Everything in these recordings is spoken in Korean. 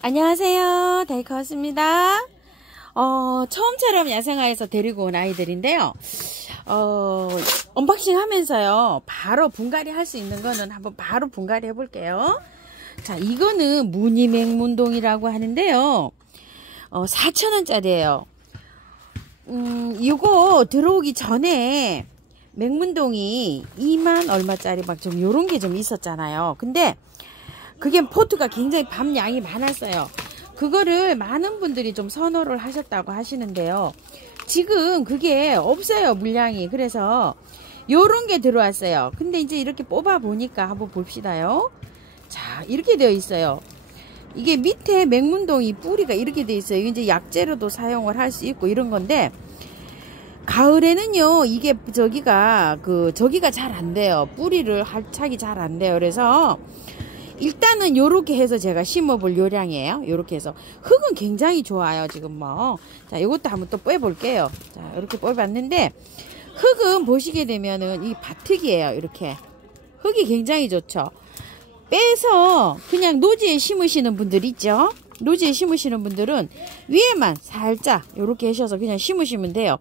안녕하세요. 데이커스입니다. 처음처럼 야생화에서 데리고 온 아이들인데요. 언박싱 하면서요. 바로 분갈이 할 수 있는 거는 한번 바로 분갈이 해볼게요. 자, 이거는 무늬맹문동이라고 하는데요. 4,000원짜리예요. 이거 들어오기 전에 맹문동이 2만 얼마짜리 막 좀 요런 게 좀 있었잖아요. 근데 그게 포트가 굉장히 밤양이 많았어요. 그거를 많은 분들이 좀 선호를 하셨다고 하시는데요. 지금 그게 없어요, 물량이. 그래서 요런 게 들어왔어요. 근데 이제 이렇게 뽑아 보니까 한번 봅시다요. 자, 이렇게 되어 있어요. 이게 밑에 맹문동이 뿌리가 이렇게 되어 있어요. 이게 이제 약재로도 사용을 할 수 있고 이런 건데, 가을에는요, 이게 저기가 잘 안 돼요. 뿌리를 활착이 잘 안 돼요. 그래서 일단은 요렇게 해서 제가 심어볼 요량이에요. 요렇게 해서 흙은 굉장히 좋아요. 지금 뭐. 자, 요것도 한번 또 빼볼게요. 자, 이렇게 빼봤는데 흙은 보시게 되면은 이 바특이에요. 이렇게 흙이 굉장히 좋죠. 빼서 그냥 노지에 심으시는 분들 있죠. 노지에 심으시는 분들은 위에만 살짝 요렇게 하셔서 그냥 심으시면 돼요.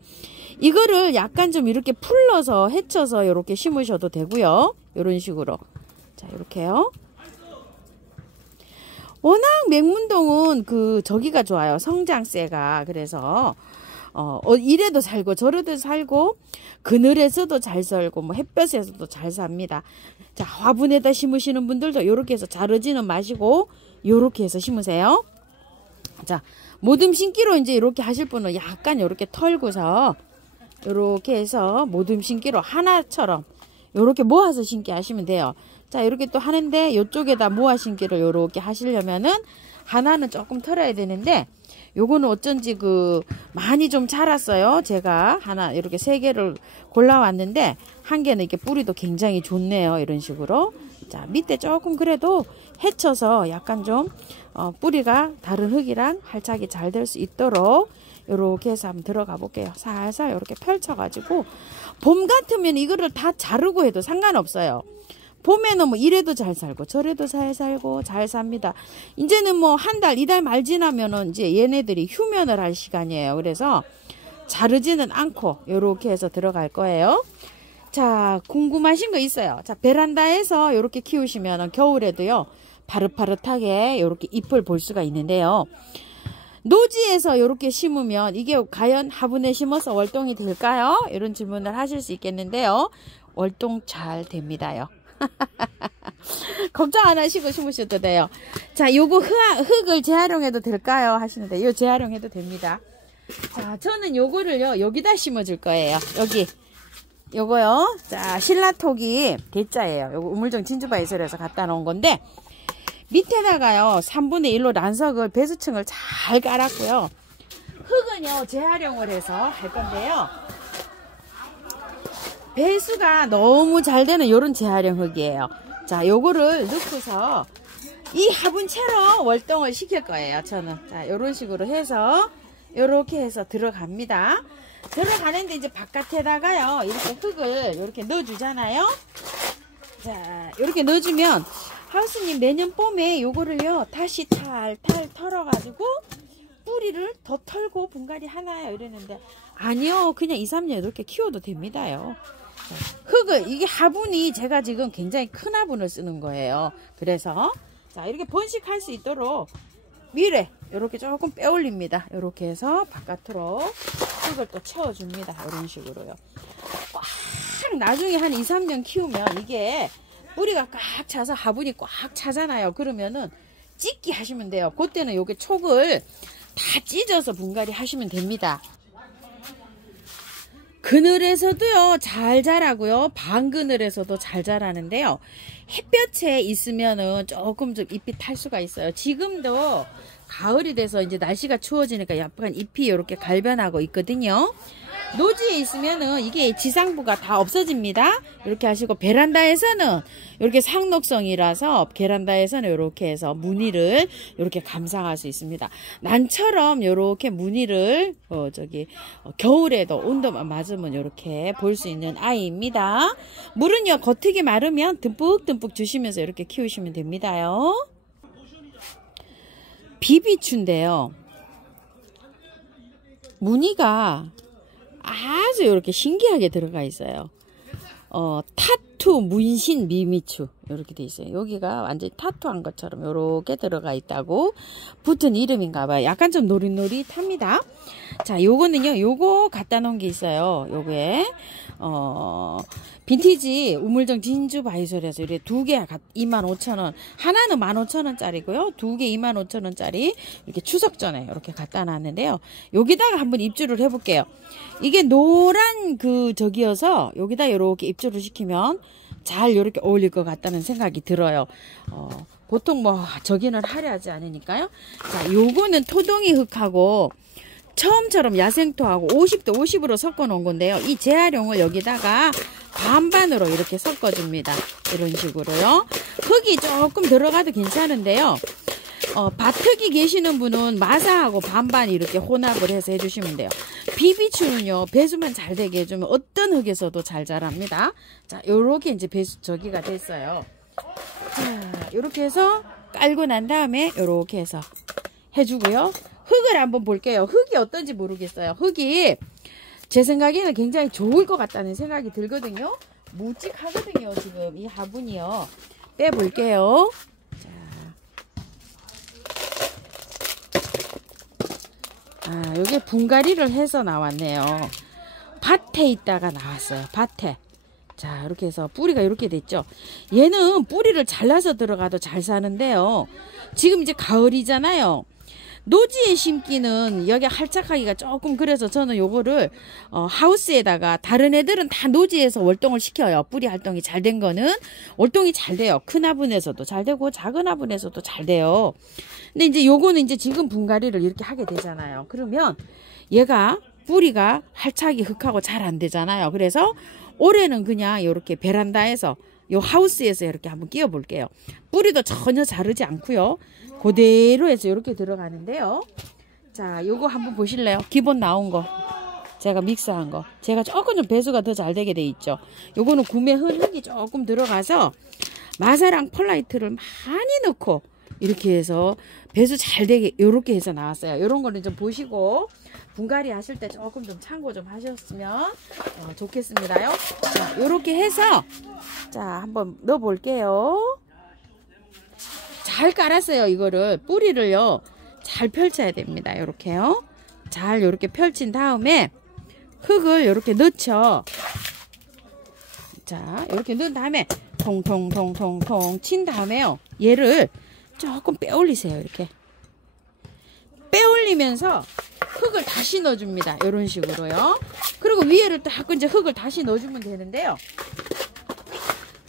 이거를 약간 좀 이렇게 풀러서 헤쳐서 요렇게 심으셔도 되고요. 요런 식으로. 자, 요렇게요. 워낙 맹문동은 저기가 좋아요. 성장세가. 그래서 이래도 살고 저래도 살고 그늘에서도 잘 살고 뭐 햇볕에서도 잘 삽니다. 자, 화분에다 심으시는 분들도 요렇게 해서 자르지는 마시고 요렇게 해서 심으세요. 자, 모듬 심기로 이제 이렇게 하실 분은 약간 요렇게 털고서 요렇게 해서 모듬 심기로 하나처럼 요렇게 모아서 심기 하시면 돼요. 자, 이렇게 또 하는데 요쪽에다 모아 심기를 요렇게 하시려면은 하나는 조금 털어야 되는데 요거는 어쩐지 많이 좀 자랐어요. 제가 하나 이렇게 3개를 골라왔는데 한 개는 이렇게 뿌리도 굉장히 좋네요. 이런 식으로. 자, 밑에 조금 그래도 헤쳐서 약간 좀 뿌리가 다른 흙이랑 활착이 잘 될 수 있도록 요렇게 해서 한번 들어가 볼게요. 살살 이렇게 펼쳐가지고 봄 같으면 이거를 다 자르고 해도 상관없어요. 봄에는 뭐 이래도 잘 살고 저래도 잘 살고 잘 삽니다. 이제는 뭐 한 달, 2달 말 지나면은 이제 얘네들이 휴면을 할 시간이에요. 그래서 자르지는 않고 요렇게 해서 들어갈 거예요. 자, 궁금하신 거 있어요. 자, 베란다에서 요렇게 키우시면 겨울에도요 파릇파릇하게 요렇게 잎을 볼 수가 있는데요. 노지에서 이렇게 심으면 이게 과연 화분에 심어서 월동이 될까요? 이런 질문을 하실 수 있겠는데요. 월동 잘 됩니다요. 걱정 안 하시고 심으셔도 돼요. 자, 요거 흙을 재활용해도 될까요? 하시는데 요 재활용해도 됩니다. 자, 저는 요거를요 여기다 심어줄 거예요. 여기 요거요. 자, 신라토기 대자예요. 요거 우물정 진주바이설에서 갖다 놓은 건데 밑에다가요 3분의 1로 난석을 배수층을 잘 깔았고요. 흙은요 재활용을 해서 할 건데요. 배수가 너무 잘 되는 요런 재활용 흙이에요. 자, 요거를 넣고서 이 화분채로 월동을 시킬 거예요. 저는 자, 요런 식으로 해서 요렇게 해서 들어갑니다. 들어가는데 이제 바깥에다가요 이렇게 흙을 이렇게 넣어주잖아요. 자, 이렇게 넣어주면 하우스님 내년 봄에 요거를요 다시 탈탈 털어가지고 뿌리를 더 털고 분갈이 하나요? 이랬는데 아니요, 그냥 2-3년 이렇게 키워도 됩니다요. 흙을 이게 화분이 제가 지금 굉장히 큰 화분을 쓰는 거예요. 그래서 자, 이렇게 번식할 수 있도록 밀에 이렇게 조금 빼올립니다. 이렇게 해서 바깥으로 흙을 또 채워줍니다. 이런 식으로요. 꽉 나중에 한 2-3년 키우면 이게 뿌리가 꽉 차서 화분이 꽉 차잖아요. 그러면은 찢기 하시면 돼요. 그때는 요게 촉을 다 찢어서 분갈이 하시면 됩니다. 그늘에서도요 잘 자라고요, 반그늘에서도 잘 자라는데요. 햇볕에 있으면은 조금 좀 잎이 탈 수가 있어요. 지금도 가을이 돼서 이제 날씨가 추워지니까 약간 잎이 이렇게 갈변하고 있거든요. 노지에 있으면은 이게 지상부가 다 없어집니다. 이렇게 하시고 베란다에서는 이렇게 상록성이라서 베란다에서는 이렇게 해서 무늬를 이렇게 감상할 수 있습니다. 난처럼 이렇게 무늬를 겨울에도 온도만 맞으면 이렇게 볼 수 있는 아이입니다. 물은요 겉흙이 마르면 듬뿍듬뿍 주시면서 이렇게 키우시면 됩니다요. 비비추인데요. 무늬가 아주 이렇게 신기하게 들어가 있어요. 타투 문신 미미추 이렇게 돼 있어요. 여기가 완전 타투한 것처럼 이렇게 들어가 있다고 붙은 이름인가봐요. 약간 좀 노릿노릿합니다. 자, 요거는요, 요거 갖다 놓은 게 있어요. 요게 빈티지 우물정 진주 바이솔에서 이렇게 두 개 25,000원, 하나는 15,000원짜리고요. 두 개 25,000원짜리 이렇게 추석 전에 이렇게 갖다 놨는데요. 여기다가 한번 입주를 해볼게요. 이게 노란 저기여서 여기다 이렇게 입주를 시키면 잘 이렇게 어울릴 것 같다는 생각이 들어요. 보통 뭐 저기는 화려하지 않으니까요. 자, 요거는 토동이 흙하고 처음처럼 야생토하고 50대 50으로 섞어 놓은 건데요. 이 재활용을 여기다가 반반으로 이렇게 섞어줍니다. 이런 식으로요. 흙이 조금 들어가도 괜찮은데요. 밭흙이 계시는 분은 마사하고 반반 이렇게 혼합을 해서 해주시면 돼요. 비비추는요, 배수만 잘 되게 해주면 어떤 흙에서도 잘 자랍니다. 자, 요렇게 이제 배수 저기가 됐어요. 자, 요렇게 해서 깔고 난 다음에 요렇게 해서 해주고요. 흙을 한번 볼게요. 흙이 어떤지 모르겠어요. 흙이 제 생각에는 굉장히 좋을 것 같다는 생각이 들거든요. 묵직하거든요. 지금 이 화분이요. 빼볼게요. 자, 요게 분갈이를 해서 나왔네요. 밭에 있다가 나왔어요. 밭에. 자, 이렇게 해서 뿌리가 이렇게 됐죠. 얘는 뿌리를 잘라서 들어가도 잘 사는데요. 지금 이제 가을이잖아요. 노지에 심기는 여기 할착하기가 조금 그래서 저는 요거를 하우스에다가, 다른 애들은 다 노지에서 월동을 시켜요. 뿌리 활동이 잘 된 거는 월동이 잘 돼요. 큰 화분에서도 잘 되고 작은 화분에서도 잘 돼요. 근데 이제 요거는 이제 지금 분갈이를 이렇게 하게 되잖아요. 그러면 얘가 뿌리가 활착이 흙하고 잘 안 되잖아요. 그래서 올해는 그냥 이렇게 베란다에서 요 하우스에서 이렇게 한번 끼워 볼게요. 뿌리도 전혀 자르지 않고요. 그대로 해서 이렇게 들어가는데요. 자, 요거 한번 보실래요? 기본 나온 거. 제가 믹스한 거. 제가 조금 좀 배수가 더 잘 되게 돼 있죠. 요거는 구매 흙이 조금 들어가서 마사랑 펄라이트를 많이 넣고 이렇게 해서 배수 잘 되게 요렇게 해서 나왔어요. 요런 거는 좀 보시고 분갈이 하실 때 조금 좀 참고 좀 하셨으면 좋겠습니다요. 자, 요렇게 해서 자, 한번 넣어 볼게요. 잘 깔았어요. 이거를 뿌리를요 잘 펼쳐야 됩니다. 요렇게요. 잘 요렇게 펼친 다음에 흙을 요렇게 넣죠. 자, 요렇게 넣은 다음에 통통통통통 친 다음에요, 얘를 조금 빼올리세요. 이렇게 빼올리면서 흙을 다시 넣어줍니다. 이런 식으로요. 그리고 위에를 딱 이제 흙을 다시 넣어주면 되는데요.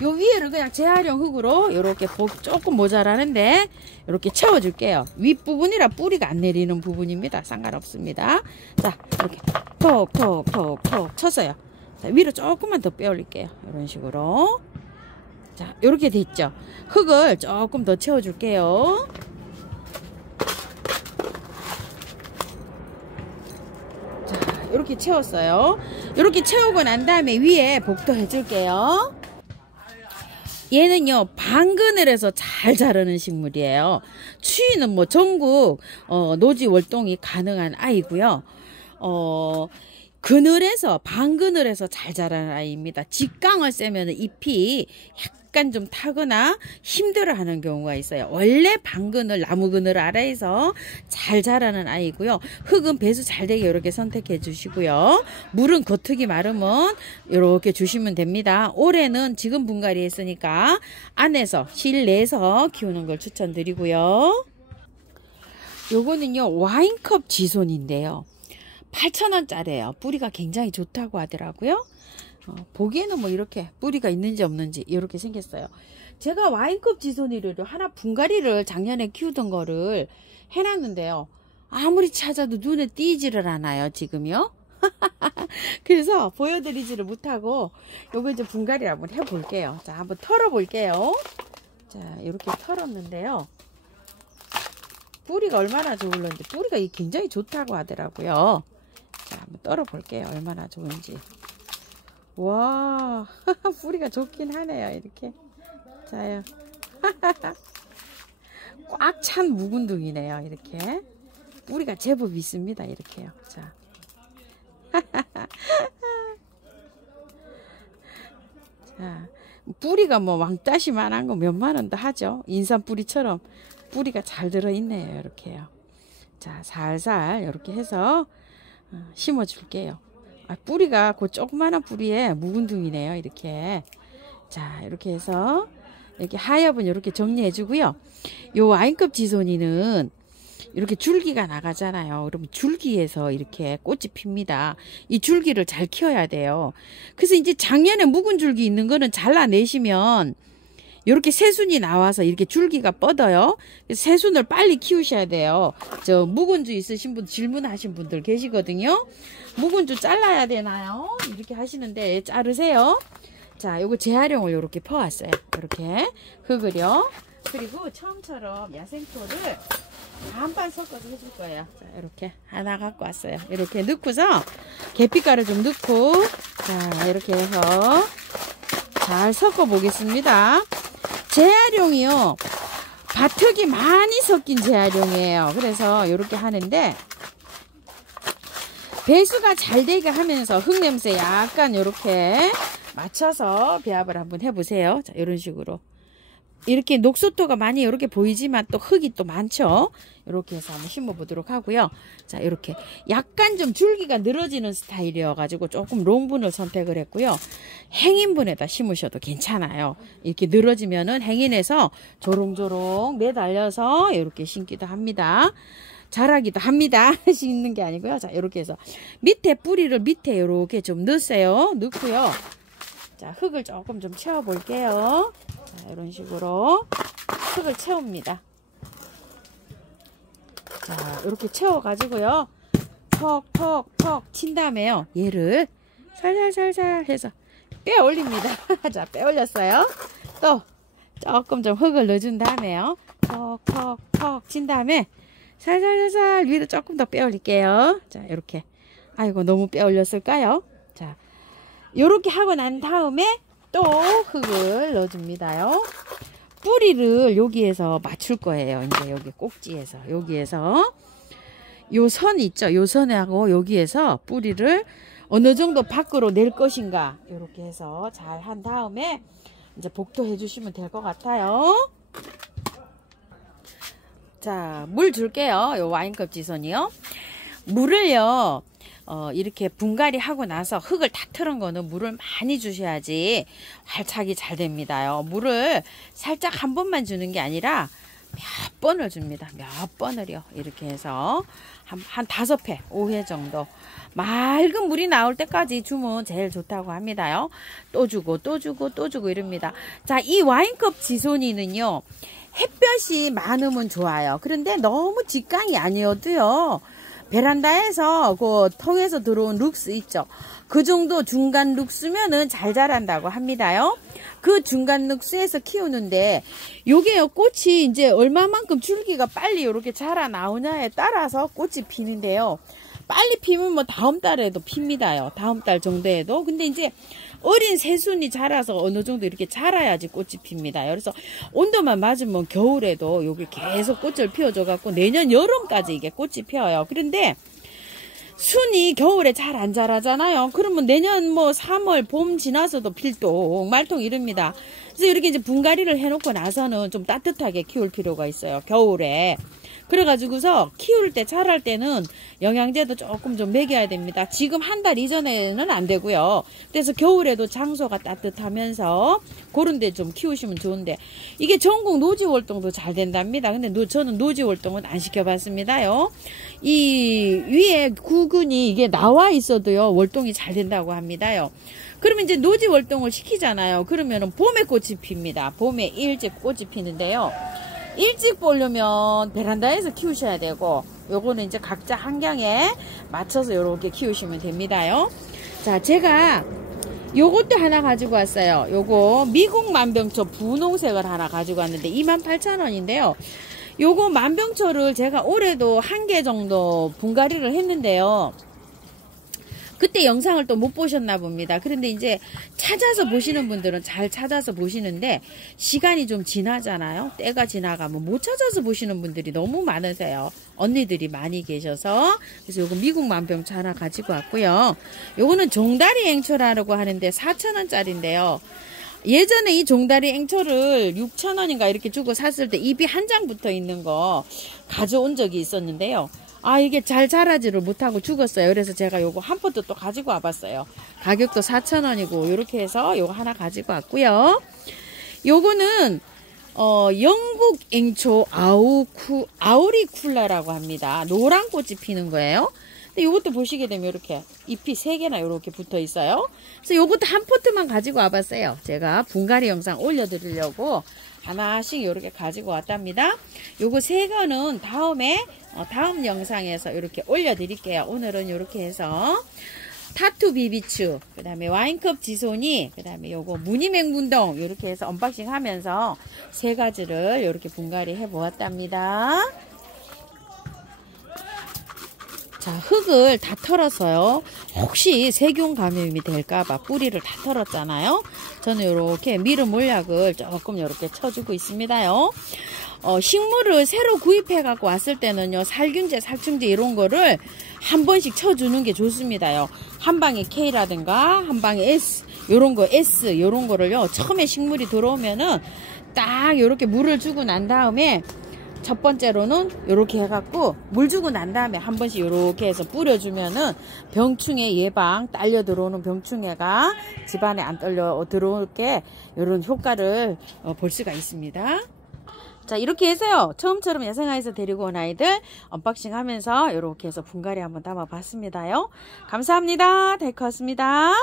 요 위에를 그냥 재활용 흙으로 이렇게 조금 모자라는데 이렇게 채워줄게요. 윗부분이라 뿌리가 안 내리는 부분입니다. 상관없습니다. 자, 이렇게 톡톡톡톡 쳤어요. 자, 위로 조금만 더 빼올릴게요. 이런 식으로. 자, 이렇게 됐죠. 흙을 조금 더 채워줄게요. 자, 이렇게 채웠어요. 이렇게 채우고 난 다음에 위에 복도 해줄게요. 얘는요, 방그늘에서 잘 자라는 식물이에요. 추위는 뭐 전국 노지 월동이 가능한 아이고요. 그늘에서, 방그늘에서 잘 자라는 아이입니다. 직강을 쐬면 잎이 약간 좀 타거나 힘들어하는 경우가 있어요. 원래 방그늘, 나무 그늘 아래에서 잘 자라는 아이고요. 흙은 배수 잘 되게 이렇게 선택해 주시고요. 물은 겉흙이 마르면 이렇게 주시면 됩니다. 올해는 지금 분갈이 했으니까 안에서, 실내에서 키우는 걸 추천드리고요. 요거는요, 와인컵 지손인데요. 8,000원짜리예요. 뿌리가 굉장히 좋다고 하더라고요. 보기에는 뭐 이렇게 뿌리가 있는지 없는지 이렇게 생겼어요. 제가 와인컵 지손이를 하나 분갈이를 작년에 키우던 거를 해놨는데요. 아무리 찾아도 눈에 띄지를 않아요. 지금요. 그래서 보여드리지를 못하고 요거 이제 분갈이를 한번 해볼게요. 자, 한번 털어볼게요. 자, 이렇게 털었는데요. 뿌리가 얼마나 좋을런지, 뿌리가 굉장히 좋다고 하더라고요. 자, 한번 떨어볼게요. 얼마나 좋은지. 와, 뿌리가 좋긴 하네요. 이렇게. 자요. 꽉 찬 묵은둥이네요. 이렇게 뿌리가 제법 있습니다. 이렇게요. 자. 자, 뿌리가 뭐 왕따시만한 거 몇만 원도 하죠. 인삼 뿌리처럼 뿌리가 잘 들어있네요. 이렇게요. 자, 살살 이렇게 해서 심어 줄게요. 뿌리가 그 조그마한 뿌리에 묵은둥이네요. 이렇게. 자, 이렇게 해서 이렇게 하엽은 이렇게 정리해 주고요. 요 와인컵 지손이는 이렇게 줄기가 나가잖아요. 그러면 줄기에서 이렇게 꽃이 핍니다. 이 줄기를 잘 키워야 돼요. 그래서 이제 작년에 묵은 줄기 있는 거는 잘라내시면 이렇게 새순이 나와서 이렇게 줄기가 뻗어요. 새순을 빨리 키우셔야 돼요. 저 묵은주 있으신 분 질문하신 분들 계시거든요. 묵은주 잘라야 되나요? 이렇게 하시는데 자르세요. 자, 요거 재활용을 이렇게 퍼왔어요. 이렇게 흙을요. 그리고 처음처럼 야생토를 반반 섞어서 해줄 거예요. 자, 이렇게 하나 갖고 왔어요. 이렇게 넣고서 계피가루 좀 넣고, 자, 이렇게 해서 잘 섞어 보겠습니다. 재활용이요. 밭흙이 많이 섞인 재활용이에요. 그래서 이렇게 하는데 배수가 잘 되게 하면서 흙냄새 약간 이렇게 맞춰서 배합을 한번 해보세요. 자, 이런 식으로. 이렇게 녹소토가 많이 이렇게 보이지만 또 흙이 또 많죠. 이렇게 해서 한번 심어 보도록 하고요. 자, 이렇게 약간 좀 줄기가 늘어지는 스타일이어 가지고 조금 롱분을 선택을 했고요. 행인분에다 심으셔도 괜찮아요. 이렇게 늘어지면은 행인에서 조롱조롱 매달려서 이렇게 심기도 합니다. 자라기도 합니다. 심는 게 아니고요. 자, 이렇게 해서 밑에 뿌리를 밑에 이렇게 좀 넣으세요. 넣고요. 자, 흙을 조금 좀 채워 볼게요. 자, 이런 식으로 흙을 채웁니다. 자, 이렇게 채워 가지고요. 톡톡톡 친 다음에요. 얘를 살살살살 해서 빼 올립니다. 자, 빼 올렸어요. 또 조금 좀 흙을 넣어준 다음에요. 톡톡톡 친 다음에 살살살살 위로 조금 더 빼 올릴게요. 자, 이렇게. 아이고, 너무 빼 올렸을까요? 자, 요렇게 하고 난 다음에 또 흙을 넣어줍니다요. 뿌리를 여기에서 맞출 거예요. 이제 여기 꼭지에서, 여기에서 요 선 있죠. 요 선하고 여기에서 뿌리를 어느 정도 밖으로 낼 것인가, 이렇게 해서 잘 한 다음에 이제 복도해 주시면 될 것 같아요. 자, 물 줄게요. 요 와인컵 지선이요. 물을요, 이렇게 분갈이 하고 나서 흙을 다 틀은 거는 물을 많이 주셔야지 활착이 잘 됩니다요. 물을 살짝 한 번만 주는 게 아니라 몇 번을 줍니다. 몇 번을요. 이렇게 해서 한 5회, 5회 정도. 맑은 물이 나올 때까지 주면 제일 좋다고 합니다요. 또 주고 또 주고 또 주고 이럽니다. 자, 이 와인컵 지손이는요, 햇볕이 많으면 좋아요. 그런데 너무 직광이 아니어도요, 베란다에서 그 통에서 들어온 룩스 있죠. 그 정도 중간 룩스면은 잘 자란다고 합니다요. 그 중간 룩스에서 키우는데 요게요, 꽃이 이제 얼마만큼 줄기가 빨리 이렇게 자라 나오냐에 따라서 꽃이 피는데요. 빨리 피면 뭐 다음 달에도 핍니다요. 다음 달 정도에도. 근데 이제 어린 새순이 자라서 어느 정도 이렇게 자라야지 꽃이 핍니다. 그래서 온도만 맞으면 겨울에도 여기 계속 꽃을 피워줘 갖고 내년 여름까지 이게 꽃이 피어요. 그런데 순이 겨울에 잘 안 자라잖아요. 그러면 내년 뭐 3월 봄 지나서도 필똥 말똥 이럽니다. 그래서 이렇게 이제 분갈이를 해놓고 나서는 좀 따뜻하게 키울 필요가 있어요. 겨울에. 그래가지고서 키울 때, 자랄 때는 영양제도 조금 좀 먹여야 됩니다. 지금 한 달 이전에는 안 되고요. 그래서 겨울에도 장소가 따뜻하면서 그런 데 좀 키우시면 좋은데, 이게 전국 노지 월동도 잘 된답니다. 근데 저는 노지 월동은 안 시켜봤습니다요. 이 위에 구근이 이게 나와 있어도요, 월동이 잘 된다고 합니다요. 그러면 이제 노지 월동을 시키잖아요. 그러면은 봄에 꽃이 핍니다. 봄에 일찍 꽃이 피는데요. 일찍 보려면 베란다에서 키우셔야 되고, 요거는 이제 각자 환경에 맞춰서 요렇게 키우시면 됩니다요. 자, 제가 요것도 하나 가지고 왔어요. 요거 미국 만병초 분홍색을 하나 가지고 왔는데 28,000원인데요. 요거 만병초를 제가 올해도 1개 정도 분갈이를 했는데요. 그때 영상을 또 못 보셨나 봅니다. 그런데 이제 찾아서 보시는 분들은 잘 찾아서 보시는데 시간이 좀 지나잖아요. 때가 지나가면 못 찾아서 보시는 분들이 너무 많으세요. 언니들이 많이 계셔서. 그래서 요거 미국 만병초 하나 가지고 왔고요. 요거는 종다리 앵초라고 하는데 4,000원짜리인데요. 예전에 이 종다리 앵초를 6,000원인가 이렇게 주고 샀을 때 잎이 한 장 붙어 있는 거 가져온 적이 있었는데요. 아, 이게 잘 자라지를 못하고 죽었어요. 그래서 제가 요거 한 포트 또 가지고 와봤어요. 가격도 4,000원이고 요렇게 해서 요거 하나 가지고 왔고요. 요거는 영국 앵초 아우리쿨라라고 합니다. 노란 꽃이 피는 거예요. 근데 요것도 보시게 되면 이렇게 잎이 3개나 이렇게 붙어 있어요. 그래서 요것도 한 포트만 가지고 와봤어요. 제가 분갈이 영상 올려드리려고 하나씩 이렇게 가지고 왔답니다. 요거 3개는 다음 영상에서 이렇게 올려드릴게요. 오늘은 이렇게 해서 타투 비비추, 그 다음에 와인컵 지소니, 그 다음에 요거 무늬맹문동 이렇게 해서 언박싱 하면서 3가지를 이렇게 분갈이 해 보았답니다. 자, 흙을 다 털었어요. 혹시 세균 감염이 될까봐 뿌리를 다 털었잖아요. 저는 이렇게 미름 몰약을 조금 이렇게 쳐주고 있습니다요. 식물을 새로 구입해 갖고 왔을 때는요, 살균제, 살충제 이런 거를 한 번씩 쳐주는 게 좋습니다요. 한 방에 K라든가 한 방에 S 요런 거를요, 처음에 식물이 들어오면은 딱 이렇게 물을 주고 난 다음에 첫 번째로는 이렇게 해갖고 물 주고 난 다음에 한 번씩 이렇게 해서 뿌려주면은 병충해 예방, 딸려 들어오는 병충해가 집안에 안 떨려 들어오게 이런 효과를 볼 수가 있습니다. 자, 이렇게 해서요, 처음처럼 야생화에서 데리고 온 아이들 언박싱 하면서 이렇게 해서 분갈이 한번 담아 봤습니다요. 감사합니다. 데이커였습니다.